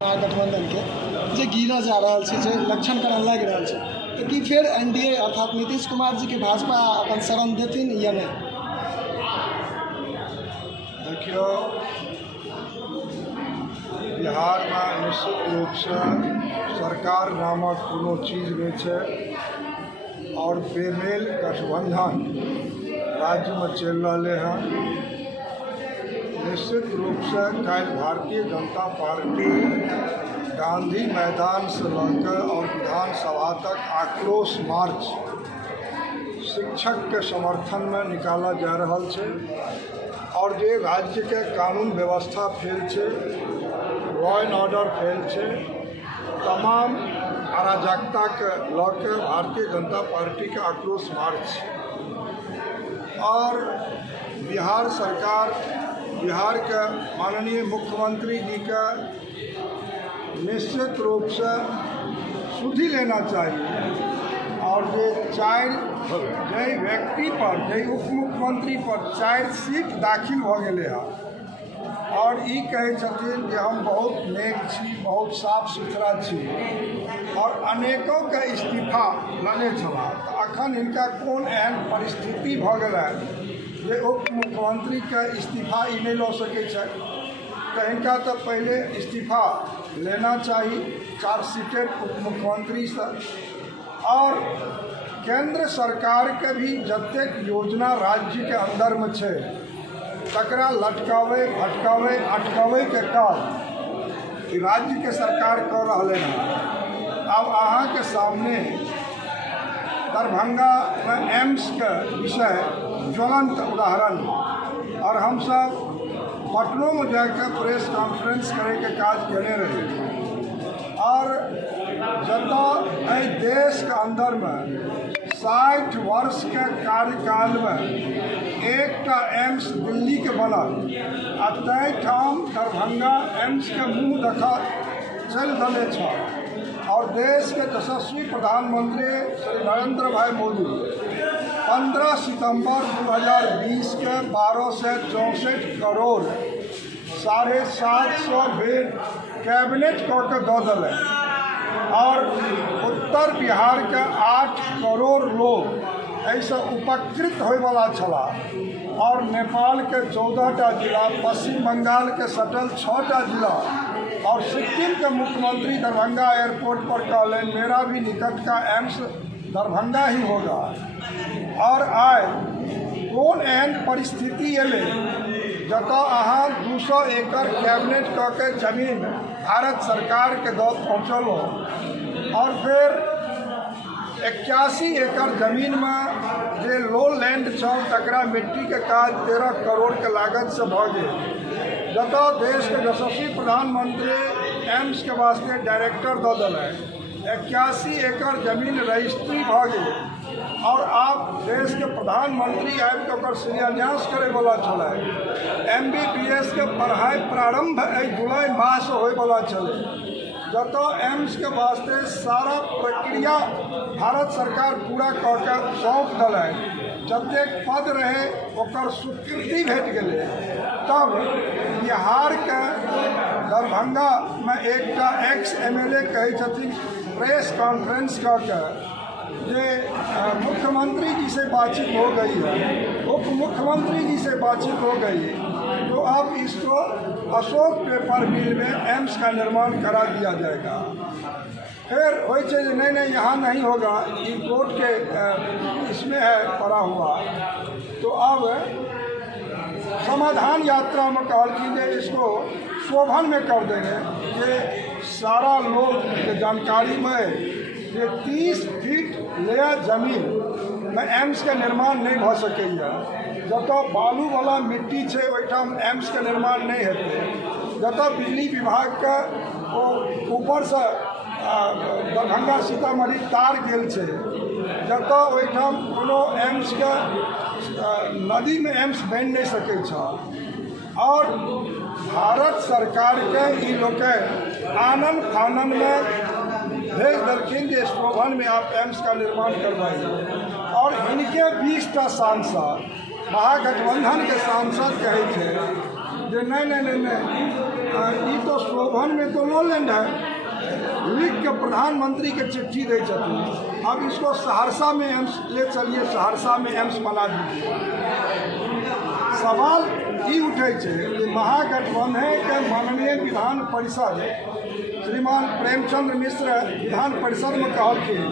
गठबंधन के जे गिरा जा रहा है, जे लक्षण करने लग रहा है, तो कि फिर एनडीए अर्थात नीतीश कुमार जी के भाजपा अपन शरण देथिन या नहीं? देखियो, बिहार में निश्चित रूप से सरकार नामक कोनो चीज नहीं है और बेमेल गठबंधन राज्य में चल रहे हैं। निश्चित रूप से कल भारतीय जनता पार्टी गांधी मैदान से लेकर और विधानसभा तक आक्रोश मार्च शिक्षक के समर्थन में निकाला जा रहा है और जे राज्य के कानून व्यवस्था फेल है, लॉ एंड ऑर्डर फेल है, तमाम अराजकता के लेकर भारतीय जनता पार्टी के आक्रोश मार्च और बिहार सरकार, बिहार के माननीय मुख्यमंत्री जी का निश्चित रूप से सुधि लेना चाहिए और ये जय व्यक्ति पर, जय उप मुख्यमंत्री पर 4 सीट दाखिल हो गए हैं और ई कहे छथिन कि हम बहुत नेक छी, बहुत साफ सुथरा छी और अनेकों के इस्तीफा लगे छला। अखन इनका कौन एहन परिस्थिति भ गया जे उप मुख्यमंत्री के इस्तीफा ई नहीं लऽ सकै छै, तो इनका तो पहले इस्तीफा लेना चाहिए चार्जशीटेड उप मुख्यमंत्री से। और केंद्र सरकार के भी जतेक योजना राज्य के अंदर में है तकरा लटकावे, भटकावे, अटकावे के काम राज्य के सरकार कर रहे हैं। अब अहाँ के सामने दरभंगा में एम्स के विषय ज्वलंत उदाहरण और हम सब पटनों में जाकर प्रेस कॉन्फ्रेंस करे के काज करे रहे और जतो देश के अंदर में 60 वर्ष के कार्यकाल में एक एम्स दिल्ली के बनल आ तय ठाम दरभंगा एम्स के मुँह देखा चल रहे छ और देश के यशस्वी प्रधानमंत्री श्री नरेंद्र भाई मोदी 15 सितंबर 2020 के 1264 करोड़ 750 बेड कैबिनेट करके दे दिले और उत्तर बिहार के 8 करोड़ लोग ऐसे उपकृत होए वाला छला और नेपाल के 14टा जिला, पश्चिम बंगाल के सटल 6टा जिला और सिक्किम के मुख्यमंत्री दरभंगा एयरपोर्ट पर कहले मेरा भी निकट का एम्स दरभंगा ही होगा। और आय कौन एहन परिस्थिति एले जतऽ अहाँ 200 एकड़ कैबिनेट के जमीन भारत सरकार के दौर पहुँचल हो और फिर 81 एकड़ जमीन में जे लो लैंड छल तकरा मिट्टी के काज 13 करोड़ के लागत से भ गए। जतऽ देश के यशस्वी प्रधानमंत्री एम्स के वास्ते डायरेक्टर दे दिले 81 एकड़ जमीन रजिस्ट्री भ गई और आप देश के प्रधानमंत्री आबि कर शिलान्यास करे वाला छले। MBBS के पढ़ाई प्रारंभ जुलाई माह से होए वाला छले जतऽ एम्स के वास्ते सारा प्रक्रिया भारत सरकार पूरा करके सौंप दिले। जतेक पद रहे ओकर स्वीकृति भेट गए। तब बिहार के दरभंगा में एक एक्स MLA कहे छथिन प्रेस कॉन्फ्रेंस करके जे मुख्यमंत्री जी से बातचीत हो गई है, उप मुख्यमंत्री जी से बातचीत हो गई तो अब इसको अशोक पेपर मिल में एम्स का निर्माण करा दिया जाएगा। फिर हो नहीं यहाँ नहीं होगा, ये कोर्ट के इसमें है पड़ा हुआ। तो अब समाधान यात्रा में कहलखिन इसको शोभन में कर देंगे। ये सारा लोग के जानकारी में ये 30 फीट लेयर जमीन में एम्स के निर्माण नहीं भ सकैया। जतऽ बालू वाला मिट्टी है ओहिठाम एम्स के निर्माण नहीं हेतै। जतऽ बिजली विभाग के ऊपर से दरभंगा सीतामढ़ी तार गेल छै, जतऽ ओहिठाम कोनो एम्स के नदी में एम्स बनि नहीं सकै छ। और भारत सरकार के ई लोग आनन फानन में भेज दलखिन जे शोभन में आप एम्स का निर्माण करवाइए और इनके 20टा सांसद महागठबंधन के सांसद कहे थे जे नहीं ये तो शोभन में तो लॉलैंड है, लिख के प्रधानमंत्री के चिट्ठी दे छथिन। अब इसको सहरसा में एम्स ले चलिए, सहरसा में एम्स बना दीजिए। सवाल ये उठे कि महागठबंधन के माननीय विधान परिषद श्रीमान प्रेमचंद्र मिश्र विधान परिषद में कहलखिन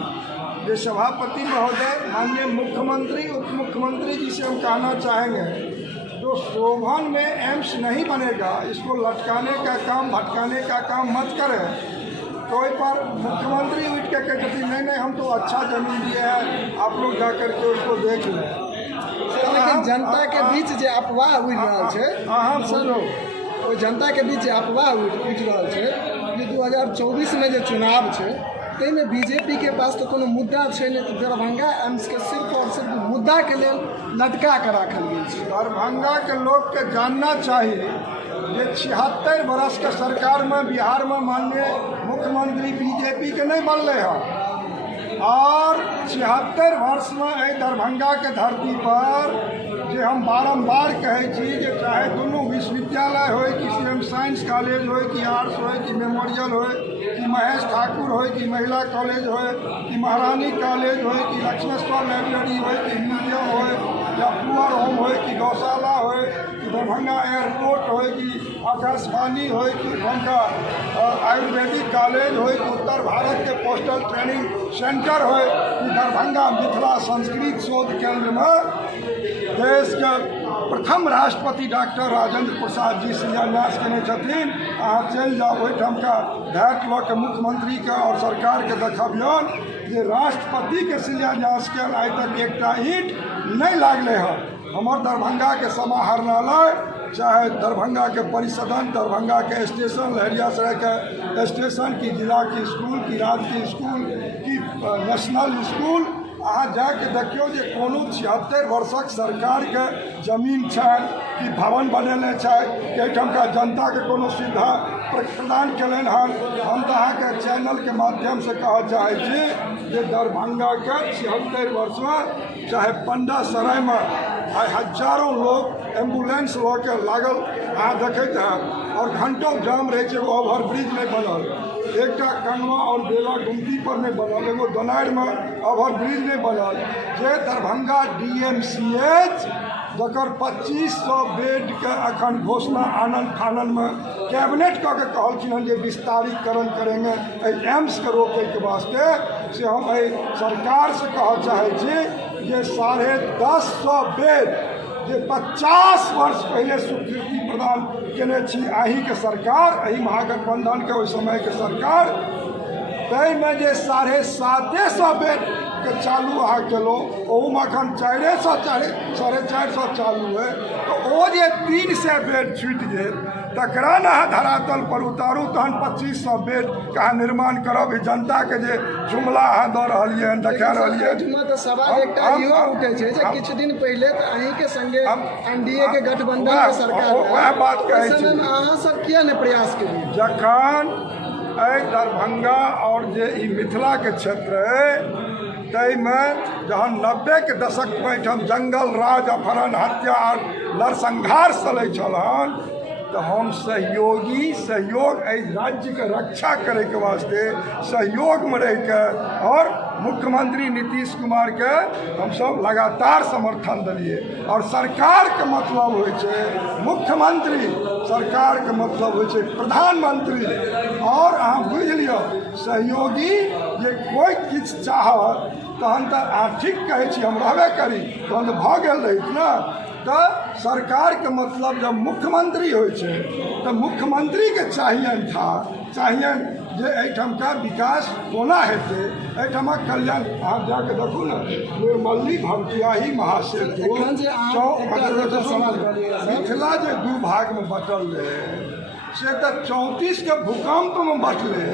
जो सभापति महोदय, माननीय मुख्यमंत्री उप मुख्यमंत्री जी से हम कहना चाहेंगे तो शोभन में एम्स नहीं बनेगा, इसको लटकाने का काम भटकाने का काम मत करें। कोई पर मुख्यमंत्री उठ के कहते नहीं हम तो अच्छा जमीन दिए हैं, आप लोग जा करके उसको देख लें। लेकिन जनता के बीच जो अफवाह उड़ रहा है, सर वो जनता के बीच अफवाह उड़ रहा है कि 2024 में जो चुनाव है में बीजेपी के पास तो कोनो मुद्दा है नहीं, तो दरभंगा एम्स के सिर्फ और सिर्फ मुद्दा के लिए लटका कर रखल गई। दरभंगा के लोग के जानना चाहिए जे 76 बरस के सरकार में बिहार में माननीय मुख्यमंत्री बीजेपी के नहीं बनले हैं, और 76 वर्ष में दरभंगा के धरती पर जे हम बारम्बार कहे छी जे चाहे दोनों विश्वविद्यालय हो कि सीएम साइंस कॉलेज हो कि आर्ट्स हो कि मेमोरियल हो कि महेश ठाकुर हो कि महिला कॉलेज हो कि महारानी कॉलेज हो कि लक्ष्मेश्वर लाइब्रेरी हो कि म्यूजियम हो या पुअर होम हो कि गौशाला हो कि दरभंगा एयरपोर्ट हो कि आकाशवाणी हो कि दरभंगा आयुर्वेदिक कॉलेज हो कि उत्तर भारत के पोस्टल ट्रेनिंग सेंटर हो कि दरभंगा मिथिला संस्कृत शोध केंद्र में देश के प्रथम राष्ट्रपति डॉक्टर राजेंद्र प्रसाद जी शिलान्यास कने छथिन। अहाँ चलि जाओ ओहिठाम का भेंट लऽ के मुख्यमंत्री के और सरकार के देखबियन जे राष्ट्रपति के शिलान्यास के आइ तक एकटा ईंट नहीं लागले हैं। हमार दरभंगा के समाहरणालय चाहे दरभंगा के परिसदन, दरभंगा के स्टेशन, लहरियासराय के स्टेशन की जिला की स्कूल की राज्य की स्कूल की नेशनल स्कूल अहाँ जाके देखियो जे कोनो 76 वर्षक सरकार के जमीन छै कि भवन बनेले छै कि एहिठाम का जनता के कोनो सुविधा प्रदान कयलनि हन। हम तो अहाँ के चैनल के माध्यम से कहऽ चाहै छी जे दरभंगा के 76 वर्ष में चाहे पंडा सराय में हजारों लोग एम्बुलेंस लऽ के लागल अहाँ देखैत हैं, और घंटों जाम रहे छै। एगो ओवर ब्रिज नहीं बनल, एकटा कनवा और बेला गुमती पर नहीं बनल, एगो दोनाइर में ओवर ब्रिज नहीं बनल। जे दरभंगा DMCH जकर 2500 बेड के अखन घोषणा आनंद फानन में कैबिनेट कऽ के कहलखिन जे विस्तारीकरण करेंगे एम्स के रोके के वास्ते, से हम सरकार से कहऽ चाहै छी जे 1050 बेड जे 50 वर्ष पहले स्वीकृति प्रदान केने छी अहीं के सरकार, अहीं महागठबंधन के ओहि समय के सरकार, ताहिमे जे 750 बेड के चालू अहाँ केलो, ओहूमे अखन 450 चालू है, तो ओ जे 300 बेड छूटि गेल तकरा ने अहाँ धरातल पर उतारू, तहन 2500 बेड के अहाँ निर्माण करब। जनता के जे जुमला अहाँ दऽ रहलियै हन, देखा रहलियै हन। तो सवाल एकटा इहो उठै छै जे किछु दिन पहिले तऽ अहीं के संगे NDA के गठबंधन के सरकार वएह बात कहै छी, अहाँ सब किया ने प्रयास केलियै जखन दरभंगा और जे ई मिथिला के क्षेत्र है ताहिमे जहन 90 के दशक में एहिठाम जंगल राज अपहरण हत्या और नरसंहार चलै छल हन, तो हम सहयोग राज्य के रक्षा करे के वास्ते सहयोग में रह के और मुख्यमंत्री नीतीश कुमार के हम सब लगातार समर्थन दिलिए। और सरकार के मतलब हो मुख्यमंत्री, सरकार के मतलब हो प्रधानमंत्री, और अहाँ बुझ लियो सहयोगी जे कोई किछु चाहत तहन तो अहाँ ठीक कहै छी हम रहबे करी, तहन भऽ गेल रहित ना। तो सरकार के मतलब जब मुख्यमंत्री हो तो मुख्यमंत्री के चाहिए जे एहिठाम का विकास कोना हेतै, एहिठाम कल्याण अहाँ जाके देखू ने निर्मली भपटियाही महासेतु मिथिला जे 2 भाग में बटल रहे से तो 34 के भूकंप में बटले,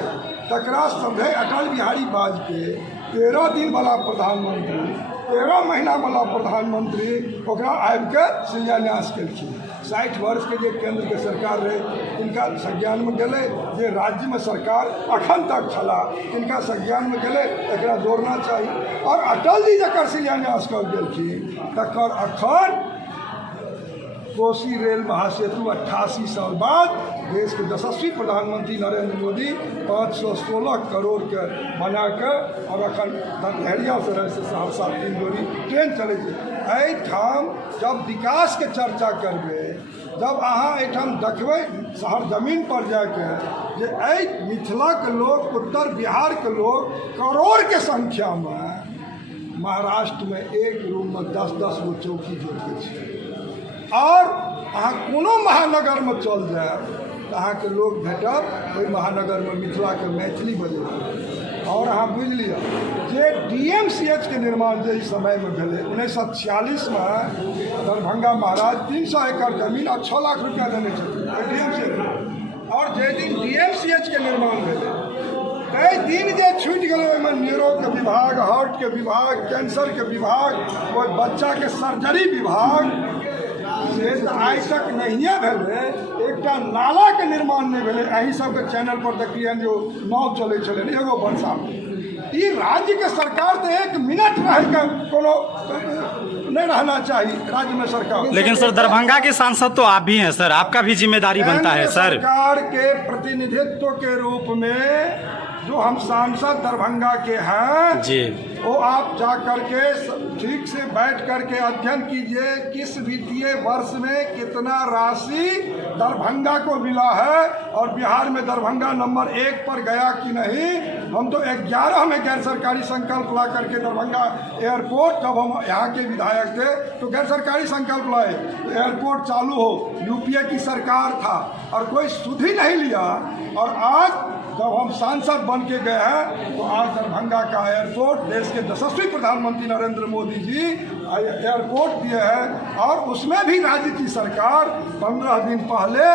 तकरा सभे अटल बिहारी वाजपेयी 13 दिन वाला प्रधानमंत्री 13 महीना वाला प्रधानमंत्री ओकरा आबि के शिलान्यास केलखिन। 60 वर्ष के जे केंद्र के सरकार रहे तिनका संज्ञान में गेलै, जे राज्य में सरकार अखन तक छला तिनका संज्ञान में गेलै, एकरा जोड़ना चाहिए। और अटल जी जकर शिलान्यास कर देलखिन तकर अखन कोसी रेल महासेतु 88 साल बाद देश के यशस्वी प्रधानमंत्री नरेंद्र मोदी 516 करोड़ के बना के और अखन धनहरिया से रहे से सहरसा 3 जोड़ी ट्रेन चले एहिठाम जब विकास के चर्चा करबे, जब अहाँ एहिठाम देखबै शहर जमीन पर जाके जे एहि मिथिला के लोग, उत्तर बिहार के लोग करोड़ के संख्या में महाराष्ट्र में एक रूम में 10-10 गो चौकी जोड़े छै। और अहाँ कोनो महानगर में चल जाए तो अहाँ के लोग भेटत ओहि महानगर में मिथिला के मैथिली बजे। और अहाँ बुझ लिअ जे DMCH के निर्माण जे समय में भेलै 1946 में दरभंगा महाराज 300 एकड़ जमीन और 6 लाख रुपया देने छथिन DMCH। और जे दिन DMCH के निर्माण भेलै कई दिन जे छूटि गेलै ओहिमे न्यूरो के विभाग, हार्ट के विभाग, कैंसर के विभाग, कोई बच्चा के सर्जरी विभाग से आइ तक नहिए भेलै। एकटा नाला के निर्माण नहीं भेलै। अहीं सबके चैनल पर देखलियनि जो नाव चलै छलै एगो वर्षा में। ई राज्य के सरकार तो 1 मिनट रह के कोनो नहीं रहना चाहिए राज्य में सरकार। लेकिन सर दरभंगा के सांसद तो आप भी हैं सर, आपका भी जिम्मेदारी बनता है सर। सरकार के प्रतिनिधित्व के रूप में जो हम सांसद दरभंगा के हैं जी, वो आप जा करके ठीक से बैठ करके अध्ययन कीजिए किस वित्तीय वर्ष में कितना राशि दरभंगा को मिला है और बिहार में दरभंगा नंबर 1 पर गया कि नहीं। हम तो 11 में गैर सरकारी संकल्प ला करके दरभंगा एयरपोर्ट, जब हम यहाँ के विधायक थे तो गैर सरकारी संकल्प लाए एयरपोर्ट चालू हो। UPA की सरकार था और कोई सुध ही नहीं लिया। और आज जब हम सांसद बन के गए हैं तो आज दरभंगा का एयरपोर्ट देश के यशस्वी प्रधानमंत्री नरेंद्र मोदी जी एयरपोर्ट दिए हैं। और उसमें भी राज्य की सरकार 15 दिन पहले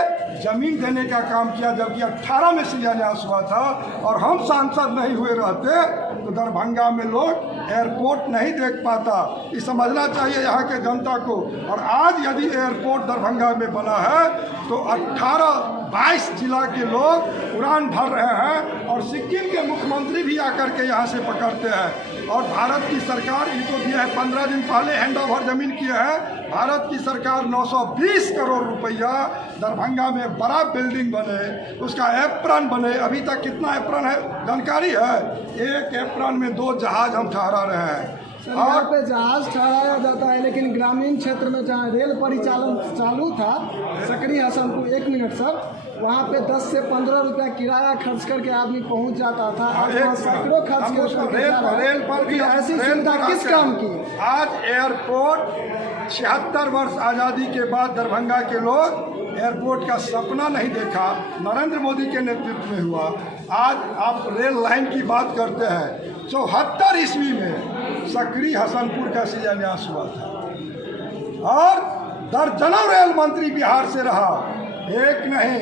जमीन देने का काम किया, जबकि 18 में शिलान्यास हुआ था। और हम सांसद नहीं हुए रहते तो दरभंगा में लोग एयरपोर्ट नहीं देख पाता। ये समझना चाहिए यहाँ के जनता को। और आज यदि एयरपोर्ट दरभंगा में बना है तो 18-22 जिला के लोग उड़ान भर रहे हैं और सिक्किम के मुख्यमंत्री भी आकर के यहाँ से पकड़ते हैं। और भारत की सरकार इनको दिया है 15 दिन पहले हैंड ओवर जमीन किया है। भारत की सरकार 920 करोड़ रुपया दरभंगा में बड़ा बिल्डिंग बने, उसका एप्रन बने। अभी तक कितना एप्रन है जानकारी है? 1 एप्रन में 2 जहाज हम ठहरा रहे हैं। यहाँ पे जहाज ठहराया जाता है, लेकिन ग्रामीण क्षेत्र में जहाँ रेल परिचालन चालू था सकरी हसनपुर, 1 मिनट सर, वहाँ पे 10 से 15 रुपया किराया खर्च करके आदमी पहुँच जाता था। आज सैकड़ों खर्च रेल पर भी ऐसी सुविधा किस काम की? आज एयरपोर्ट 76 वर्ष आज़ादी के बाद दरभंगा के लोग एयरपोर्ट का सपना नहीं देखा, नरेंद्र मोदी के नेतृत्व में हुआ। आज आप रेल लाइन की बात करते हैं, 74 ईस्वी में सकरी हसनपुर का शिलान्यास हुआ था और दर्जनों रेल मंत्री बिहार से रहा, एक नहीं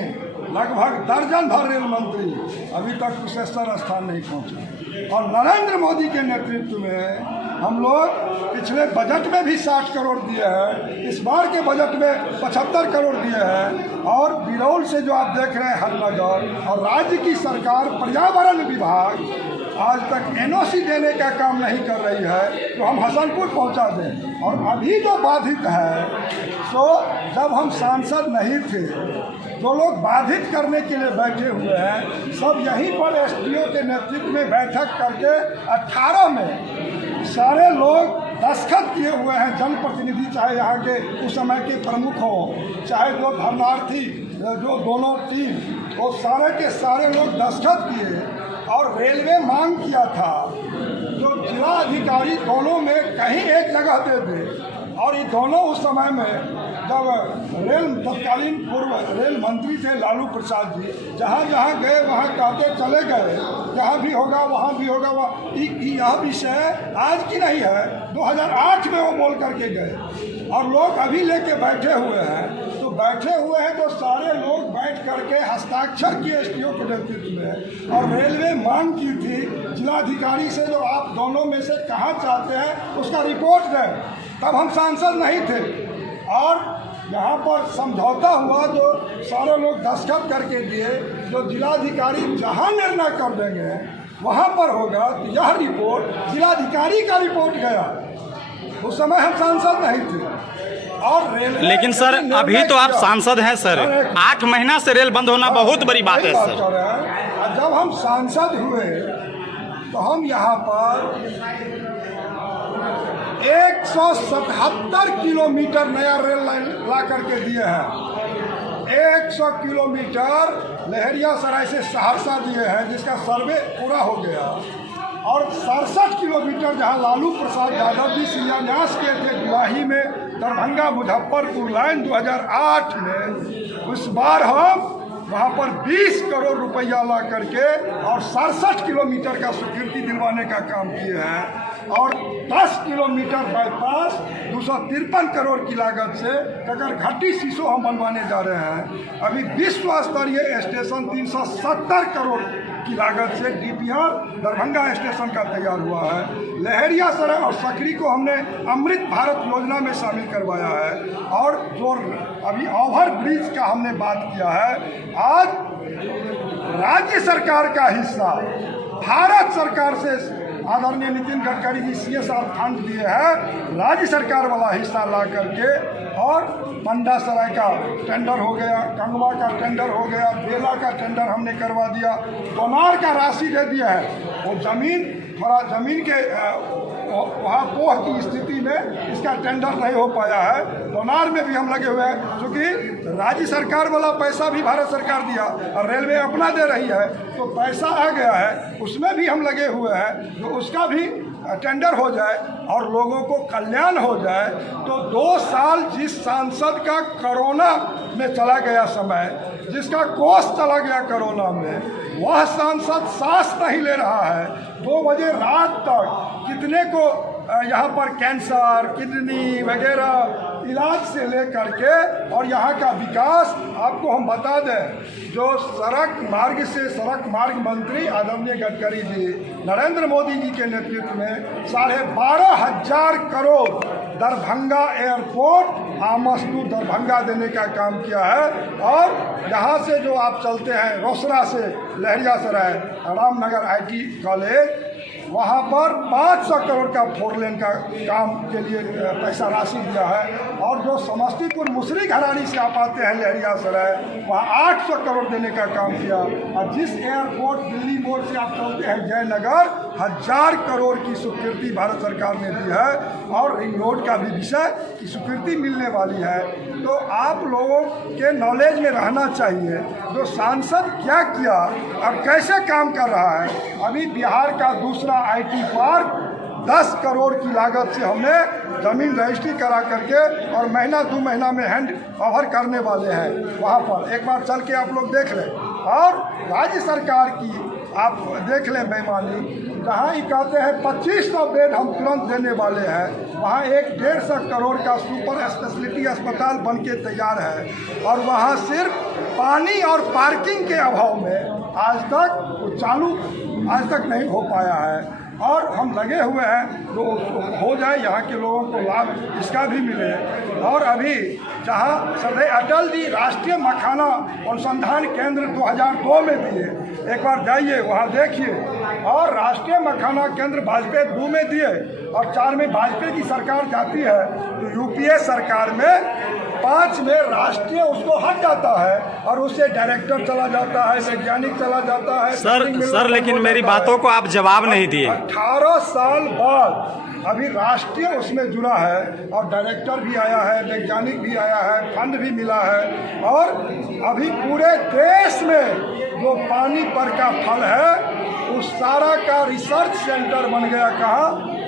लगभग दर्जन भर रेल मंत्री अभी तक कुशेश्वर स्थान नहीं पहुंचे। और नरेंद्र मोदी के नेतृत्व में हम लोग पिछले बजट में भी 60 करोड़ दिए हैं, इस बार के बजट में 75 करोड़ दिए हैं। और बिरौल से जो आप देख रहे हैं हरनगर, और राज्य की सरकार पर्यावरण विभाग आज तक NOC देने का काम नहीं कर रही है तो हम हसनपुर पहुंचा दें। और अभी जो बाधित है, तो जब हम सांसद नहीं थे तो लोग बाधित करने के लिए बैठे हुए हैं। सब यहीं पर SDO के नेतृत्व में बैठक करके 18 में सारे लोग दस्तखत किए हुए हैं। जनप्रतिनिधि चाहे यहाँ के उस समय के प्रमुख हों, चाहे जो धर्मार्थी, जो दोनों टीम, वो सारे के सारे लोग दस्तखत किए। और रेलवे मांग किया था जो जिला अधिकारी दोनों में कहीं एक जगह दे दे। और ये दोनों उस समय में जब तत्कालीन पूर्व रेल मंत्री थे लालू प्रसाद जी, जहाँ जहाँ गए वहाँ कहते चले गए, जहाँ भी होगा वहाँ भी होगा। यह विषय आज की नहीं है, 2008 में वो बोल करके गए और लोग अभी लेके बैठे हुए हैं। तो बैठे हुए हैं तो सारे लोग बैठ करके हस्ताक्षर किए SDO के नेतृत्व में। और रेलवे मांग की थी जिलाधिकारी से जो आप दोनों में से कहाँ चाहते हैं उसका रिपोर्ट दें। तब हम सांसद नहीं थे और यहाँ पर समझौता हुआ, जो सारे लोग दस्तखत करके दिए, जो जिलाधिकारी जहाँ निर्णय कर देंगे वहाँ पर होगा। तो यह रिपोर्ट जिलाधिकारी का रिपोर्ट गया उस समय हम सांसद नहीं थे। और रेलवे लेकिन सर अभी तो आप सांसद हैं सर, 8 महीना से रेल बंद होना बहुत बड़ी बात है सर। और जब हम सांसद हुए तो हम यहाँ पर 177 किलोमीटर नया रेल लाइन ला करके दिए हैं। 100 किलोमीटर लहरियासराय से सहरसा दिए हैं, जिसका सर्वे पूरा हो गया। और 67 किलोमीटर जहां लालू प्रसाद यादव जी शिलान्यास किए थे बिलाही में, दरभंगा मुजफ्फरपुर लाइन 2008 में, उस बार हम वहाँ पर 20 करोड़ रुपया ला करके और 67 किलोमीटर का स्वीकृति दिलवाने का काम किए हैं। और 10 किलोमीटर बाईपास 253 करोड़ की लागत से ककर घाटी सीसो हम बनवाने जा रहे हैं। अभी विश्व स्तरीय स्टेशन 370 करोड़ की लागत से डीपीआर दरभंगा स्टेशन का तैयार हुआ है। लहरियासराय और सकरी को हमने अमृत भारत योजना में शामिल करवाया है। और जो अभी ओवर ब्रिज का हमने बात किया है, आज राज्य सरकार का हिस्सा भारत सरकार से आदरणीय नितिन गडकरी जी CSR फंड दिए हैं, राज्य सरकार वाला हिस्सा ला करके, और पंडा सराय का टेंडर हो गया, कंगवा का टेंडर हो गया, बेला का टेंडर हमने करवा दिया, दोनार का राशि दे दिया है। वो जमीन थोड़ा जमीन के वहाँ पोह की स्थिति में इसका टेंडर नहीं हो पाया है। दोनार में भी हम लगे हुए हैं, क्योंकि राज्य सरकार वाला पैसा भी भारत सरकार दिया और रेलवे अपना दे रही है, तो पैसा आ गया है, उसमें भी हम लगे हुए हैं। तो उसका भी टेंडर हो जाए और लोगों को कल्याण हो जाए। तो 2 साल जिस सांसद का कोरोना में चला गया समय, जिसका कोष चला गया कोरोना में, वह सांसद सांस नहीं ले रहा है। 2 बजे रात तक कितने को यहाँ पर कैंसर, किडनी वगैरह इलाज से लेकर के, और यहाँ का विकास आपको हम बता दें, जो सड़क मार्ग मंत्री आदरणीय गडकरी जी नरेंद्र मोदी जी के नेतृत्व में 12,500 करोड़ दरभंगा एयरपोर्ट आमस्तूर दरभंगा देने का काम किया है। और यहाँ से जो आप चलते हैं रोसड़ा से लहरियासराय रामनगर IT कॉलेज, वहाँ पर 500 करोड़ का 4 लेन का काम के लिए पैसा राशि दिया है। और जो समस्तीपुर मुसरी घरानी से आप आते हैं लहरियासराय, वहाँ 800 करोड़ देने का काम किया। और जिस एयरपोर्ट दिल्ली मोड़ से आप चलते हैं जयनगर, 1000 करोड़ की स्वीकृति भारत सरकार ने दी है। और रिंग रोड का भी विषय की स्वीकृति मिलने वाली है। तो आप लोगों के नॉलेज में रहना चाहिए, जो सांसद क्या किया और कैसे काम कर रहा है। अभी बिहार का दूसरा IT पार्क 10 करोड़ की लागत से हमने ज़मीन रजिस्ट्री करा करके और महीना 2 महीना में हैंड ओवर करने वाले हैं। वहाँ पर एक बार चल के आप लोग देख लें। और राज्य सरकार की आप देख लें बेईमानी, जहाँ ये कहते हैं 2500 बेड हम तुरंत देने वाले हैं, वहाँ 1-150 करोड़ का सुपर स्पेशलिटी अस्पताल बन के तैयार है। और वहाँ सिर्फ पानी और पार्किंग के अभाव में आज तक नहीं हो पाया है। और हम लगे हुए हैं जो हो जाए, यहाँ के लोगों को लाभ इसका भी मिले। और अभी जहाँ सरदार अटल जी राष्ट्रीय मखाना अनुसंधान केंद्र 2002 में दिए, एक बार जाइए वहाँ देखिए। और राष्ट्रीय मखाना केंद्र वाजपेयी 2 में दिए और 4 में वाजपेयी की सरकार जाती है, तो UPA सरकार में 5 में राष्ट्रीय उसको हट जाता है और उससे डायरेक्टर चला जाता है, वैज्ञानिक चला जाता है। सर लेकिन मेरी बातों को आप जवाब नहीं दिए। 18 साल बाद अभी राष्ट्रीय उसमें जुड़ा है और डायरेक्टर भी आया है, वैज्ञानिक भी आया है, फंड भी मिला है। और अभी पूरे देश में जो पानी पर का फल है, उस सारा का रिसर्च सेंटर बन गया। कहाँ?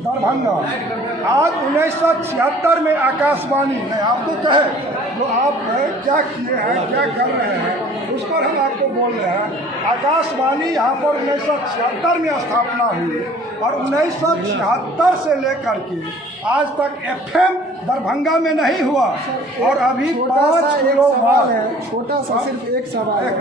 दरभंगा। आज 1976 में आकाशवाणी ने आपको कहे जो आप क्या किए हैं, क्या कर रहे हैं, उस पर हम आपको बोल रहे हैं। आकाशवाणी यहाँ पर 1976 में स्थापना हुई और 1976 से लेकर के आज तक FM दरभंगा में नहीं हुआ। और अभी 5 किलोवाट, छोटा सा सिर्फ एक सवाल है,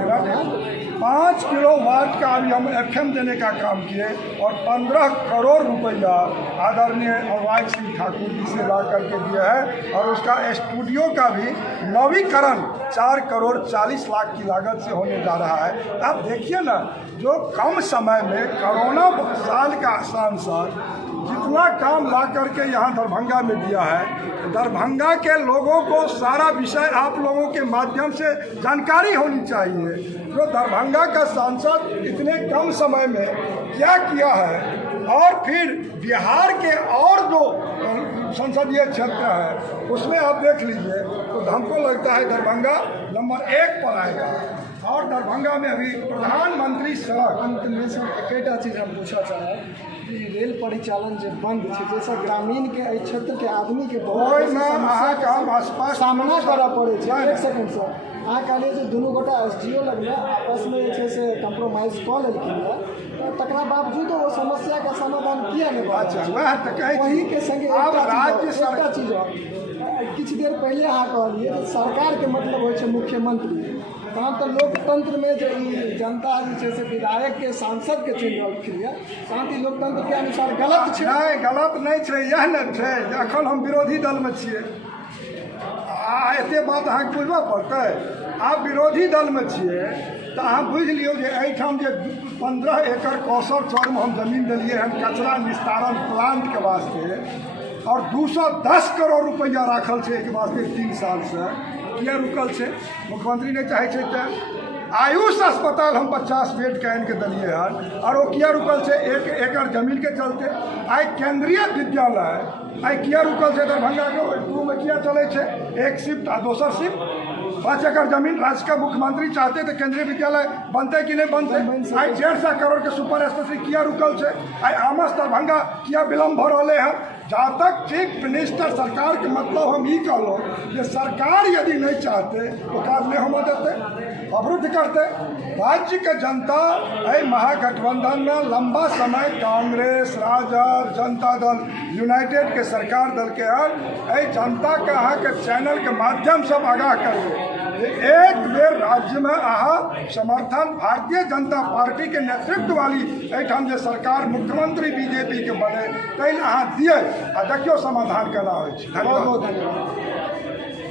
5 किलोवाट का अभी हम FM देने का काम किए और 15 करोड़ रुपया आदरणीय अवाज सिंह ठाकुर जी से ला करके दिया है। और उसका स्टूडियो का भी नवीकरण 4 करोड़ 40 लाख की लागत से होने जा रहा है। आप देखिए ना, जो कम समय में कोरोना साल का सांसद जितना काम ला करके यहाँ दरभंगा में दिया है, दरभंगा के लोगों को सारा विषय आप लोगों के माध्यम से जानकारी होनी चाहिए। जो दरभंगा का सांसद इतने कम समय में क्या किया है, और फिर बिहार के और जो संसदीय क्षेत्र है उसमें आप देख लीजिए, तो हमको लगता है दरभंगा नंबर 1 पर आएगा। और दरभंगा में अभी प्रधानमंत्री सड़क अंत में सर एकटा चीज हम पूछा चाहे कि रेल परिचालन जो बंद है, जैसे ग्रामीण के एहि क्षेत्र के आदमी के बहुत ओहि बेसी में समस्या के अहाँके स्पष्ट सामना करऽ पड़ै छै। नहीं, एक सेकंड सर, अहाँ कहलिए जे दुनू गोटा एसडीओ लगमे आपस में जे छै से कम्प्रोमाइज कऽ लेलखिन है, तकरा बावजूद वो समस्या का समाधान किया नहीं भऽ अच्छा, रहल छै? वएह तऽ कहै छी। वही के संगे आब एकटा राज्य चीज एकटा चीज और किछु देर पहले अहाँ कहलिए जे सरकार के मतलब होइ छै मुख्यमंत्री। तहन तऽ लोकतंत्र में जो ई जनता जे छै से विधायक के सांसद के चुनि रहलखिन यऽ, तहन ई लोकतंत्र के अनुसार गलत छै। नहीं, गलत नहीं छै, यह ने छै जे अखन हम विरोधी दल में छियै। एते बात अहाँके बुझबऽ पड़तै। आप विरोधी दल में छियै तऽ अहाँ बुझि लियौ जे एहिठाम जे 15 एकड़ कौशल चौरमे हम जमीन देलियै हन कचरा निस्तारण प्लांट के वास्ते, और 210 करोड़ रुपया राखल छै एक वास्ते 3 साल से। किया रुकल छै? मुख्यमंत्री नहीं चाहे छै तऽ आयुष अस्पताल हम 50 बेड के आनि के दिलिए हन, और वो किया रुकल छै? 1 एकड़ जमीन के चलते। आई केंद्रीय विद्यालय आई किया रुकल छै दरभंगा के? 2 में किया चले छै? एक शिफ्ट आ दोसर शिफ्ट। 5 एकड़ जमीन राज्य का मुख्यमंत्री चाहते तो केंद्रीय विद्यालय बनते कि नहीं बनते? आई 150 करोड़ के सुपर स्पेशलिटी किया रुकल छै? आई आमस दरभंगा किया विलम्ब भ रहे हैं? जहाँ तक चीफ मिनिस्टर सरकार के मतलब हम ही कहलो कि सरकार यदि नहीं चाहते तो काज नहीं होने देते, अवरुद्ध करते। राज्य के जनता एहि महागठबंधन में लंबा समय कांग्रेस, राजद, जनता दल यूनाइटेड के सरकार दल के एहि जनता के अहाँ के चैनल के माध्यम से आगाह करिए। एक बेर राज्य में अहाँ समर्थन भारतीय जनता पार्टी के नेतृत्व वाली एहिठाम जे सरकार मुख्यमंत्री बीजेपी के बने, ताहि अहाँ दिए आ देखियो समाधान केना होइ छै। बहुत बहुत धन्यवाद।